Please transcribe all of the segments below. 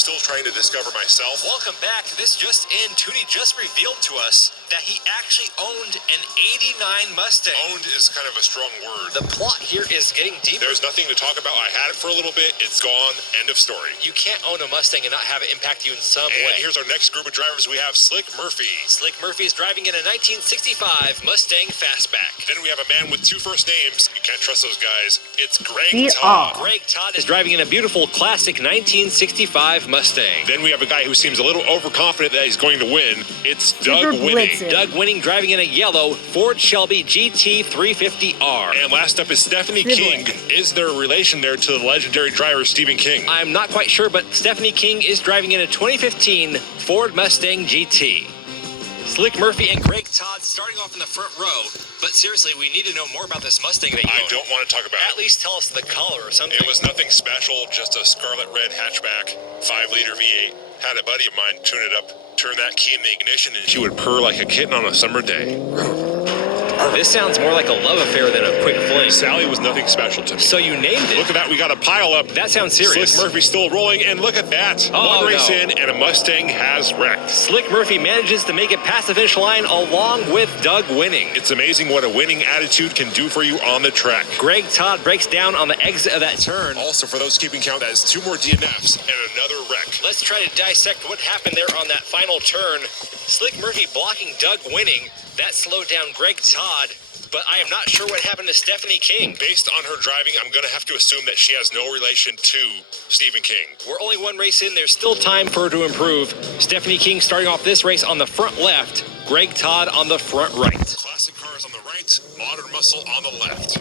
still trying to discover myself. Welcome back. This just in, Tootie just revealed to us that he actually owned an 89 Mustang. Owned is kind of a strong word. The plot here is getting deeper. There's nothing to talk about. I had it for a little bit. It's gone. End of story. You can't own a Mustang and not have it impact you in some And way. here's our next group of drivers. We have Slick Murphy. Slick Murphy is driving in a 1965 Mustang Fastback. Then we have a man with two first names. You can't trust those guys. It's Greg Todd. Greg Todd is driving in a beautiful classic 1965 Mustang. Then we have a guy who seems a little overconfident that he's going to win. It's Doug Winning. Doug Winning driving in a yellow Ford Shelby GT 350R. And last up is Stephanie King. Is there a relation there to the legendary driver Stephen King? I'm not quite sure, but Stephanie King is driving in a 2015 Ford Mustang GT. Slick Murphy and Greg Todd starting off in the front row. But seriously, we need to know more about this Mustang that you I own. don't want to talk about At least tell us the color or something. It was nothing special, just a scarlet red hatchback, 5-liter V8. Had a buddy of mine tune it up, turn that key in the ignition, and she would purr like a kitten on a summer day. This sounds more like a love affair than a quick fling. Sally was nothing special to me. So you named it. Look at that, we got a pile up. That sounds serious. Slick Murphy's still rolling, and look at that. Oh, One race no. in, and a Mustang has wrecked. Slick Murphy manages to make it past the finish line along with Doug Winning. It's amazing what a winning attitude can do for you on the track. Greg Todd breaks down on the exit of that turn. Also, for those keeping count, that is 2 more DNFs and another wreck. Let's try to dissect what happened there on that final turn. Slick Murphy blocking Doug Winning. That slowed down Greg Todd. But I am not sure what happened to Stephanie King. Based on her driving, I'm going to have to assume that she has no relation to Stephen King. We're only one race in. There's still time for her to improve. Stephanie King starting off this race on the front left. Greg Todd on the front right. Classic cars on the right, modern muscle on the left.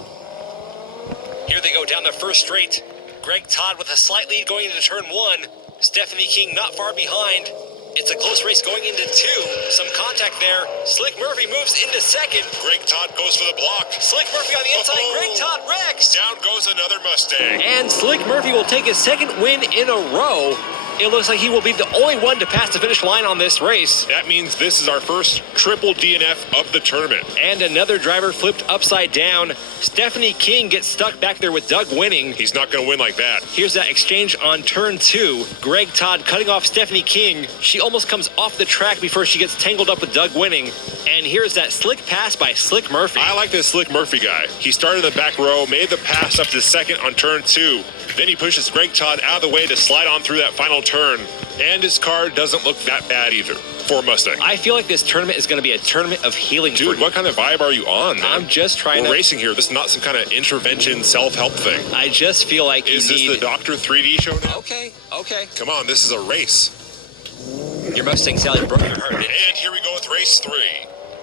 Here they go down the first straight. Greg Todd with a slight lead going into turn 1. Stephanie King not far behind. It's a close race going into 2. Some contact there. Slick Murphy moves into second. Greg Todd goes for the block. Slick Murphy on the inside. Greg Todd wrecks. Down goes another Mustang. And Slick Murphy will take his second win in a row. It looks like he will be the only one to pass the finish line on this race. That means this is our first triple DNF of the tournament. And another driver flipped upside down. Stephanie King gets stuck back there with Doug Winning. He's not going to win like that. Here's that exchange on turn 2. Greg Todd cutting off Stephanie King. She almost comes off the track before she gets tangled up with Doug Winning. And here's that slick pass by Slick Murphy. I like this Slick Murphy guy. He started in the back row, made the pass up to second on turn 2. Then he pushes Greg Todd out of the way to slide on through that final turn. And his car doesn't look that bad either for Mustang. I feel like this tournament is going to be a tournament of healing. Dude, what kind of vibe are you on, man? I'm just trying We're racing here. This is not some kind of intervention self-help thing. I just feel like Is this the Dr. 3D show now? Okay. Come on, this is a race. Your Mustang Sally broke your heart. And here we go with race 3.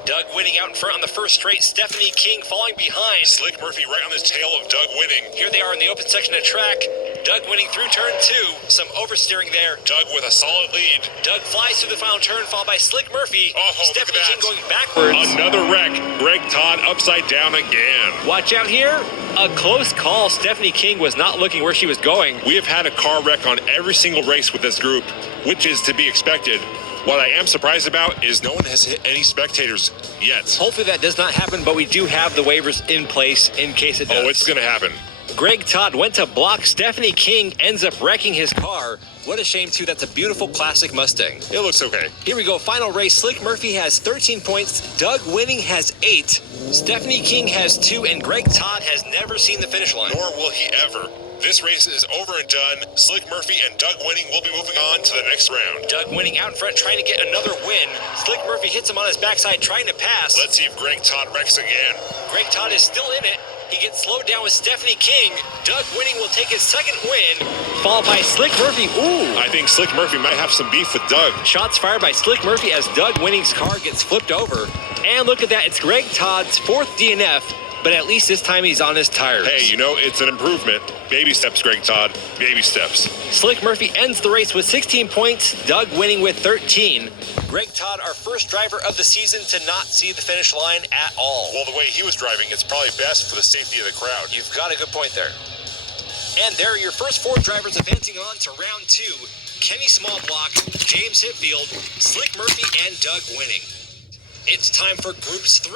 Doug Winning out in front on the first straight. Stephanie King falling behind. Slick Murphy right on the tail of Doug Winning. Here they are in the open section of track. Doug Winning through turn 2. Some oversteering there. Doug with a solid lead. Doug flies through the final turn, followed by Slick Murphy. Oh, Stephanie look at King that. going backwards. Another wreck. Greg Todd upside down again. Watch out here. A close call. Stephanie King was not looking where she was going. We have had a car wreck on every single race with this group, which is to be expected. What I am surprised about is no one has hit any spectators yet. Hopefully that does not happen, but we do have the waivers in place in case it does. Oh, it's going to happen. Greg Todd went to block. Stephanie King ends up wrecking his car. What a shame, too. That's a beautiful classic Mustang. It looks okay. Here we go. Final race. Slick Murphy has 13 points. Doug Winning has 8. Stephanie King has 2. And Greg Todd has never seen the finish line. Nor will he ever. This race is over and done. Slick Murphy and Doug Winning will be moving on to the next round. Doug Winning out in front trying to get another win. Slick Murphy hits him on his backside trying to pass. Let's see if Greg Todd wrecks again. Greg Todd is still in it. He gets slowed down with Stephanie King. Doug Winning will take his second win, followed by Slick Murphy. Ooh! I think Slick Murphy might have some beef with Doug. Shots fired by Slick Murphy as Doug Winning's car gets flipped over. And look at that, it's Greg Todd's 4th DNF, but at least this time he's on his tires. Hey, you know, it's an improvement. Baby steps, Greg Todd. Baby steps. Slick Murphy ends the race with 16 points, Doug Winning with 13. Greg Todd, our first driver of the season to not see the finish line at all. Well, the way he was driving, it's probably best for the safety of the crowd. You've got a good point there. And there are your first 4 drivers advancing on to round 2. Kenny Smallblock, James Hitfield, Slick Murphy, and Doug Winning. It's time for Groups 3.